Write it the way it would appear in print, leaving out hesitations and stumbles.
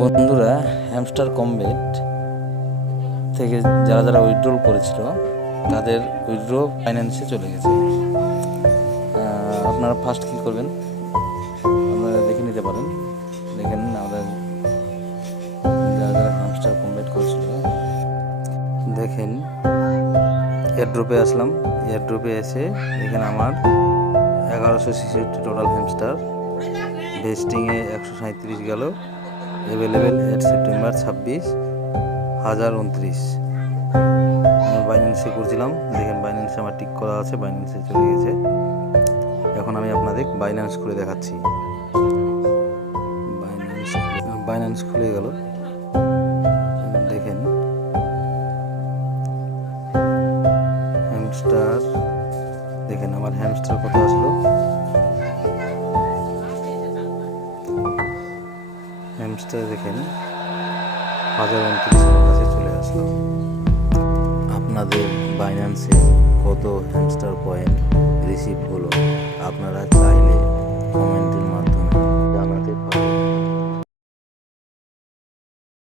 বন্ধুরা, hamster combat থেকে যারা যারা উইথড্রল করেছিল তাদের উইথড্র ফাইন্যান্সে চলে গেছে। আপনারা ফার্স্ট কী করবেন, আপনারা দেখে নিতে পারেন। দেখেন আমাদের যারা যারা হ্যামস্টার কমবেট করেছিল, দেখেন এয়ারড্রপে আসলাম। এয়ারড্রপে এসে দেখেন আমার 1166 টোটাল হ্যামস্টার, ভেস্টিংয়ে 137 গেল, অ্যাভেলেবেল 8 সেপ্টেম্বর 26,029। আমি বাইন্যান্সে করছিলাম, দেখেন বাইন্যান্সে আমার টিক করা আছে, বাইন্যান্সে চলে গেছে। এখন আমি আপনাদের বাইন্যান্স খুলে দেখাচ্ছি। বাইন্যান্স খুলে গেল, দেখেন হ্যামস্টার, দেখেন আমার হ্যামস্টার কত আসলো। হ্যামস্টার দেখেন 1029 কাছে চলে আসলাম। আপনাদের বাইন্যান্সে কত হ্যামস্টার কয়েন রিসিভ হলো আপনারা চাইলে কমেন্টের মাধ্যমে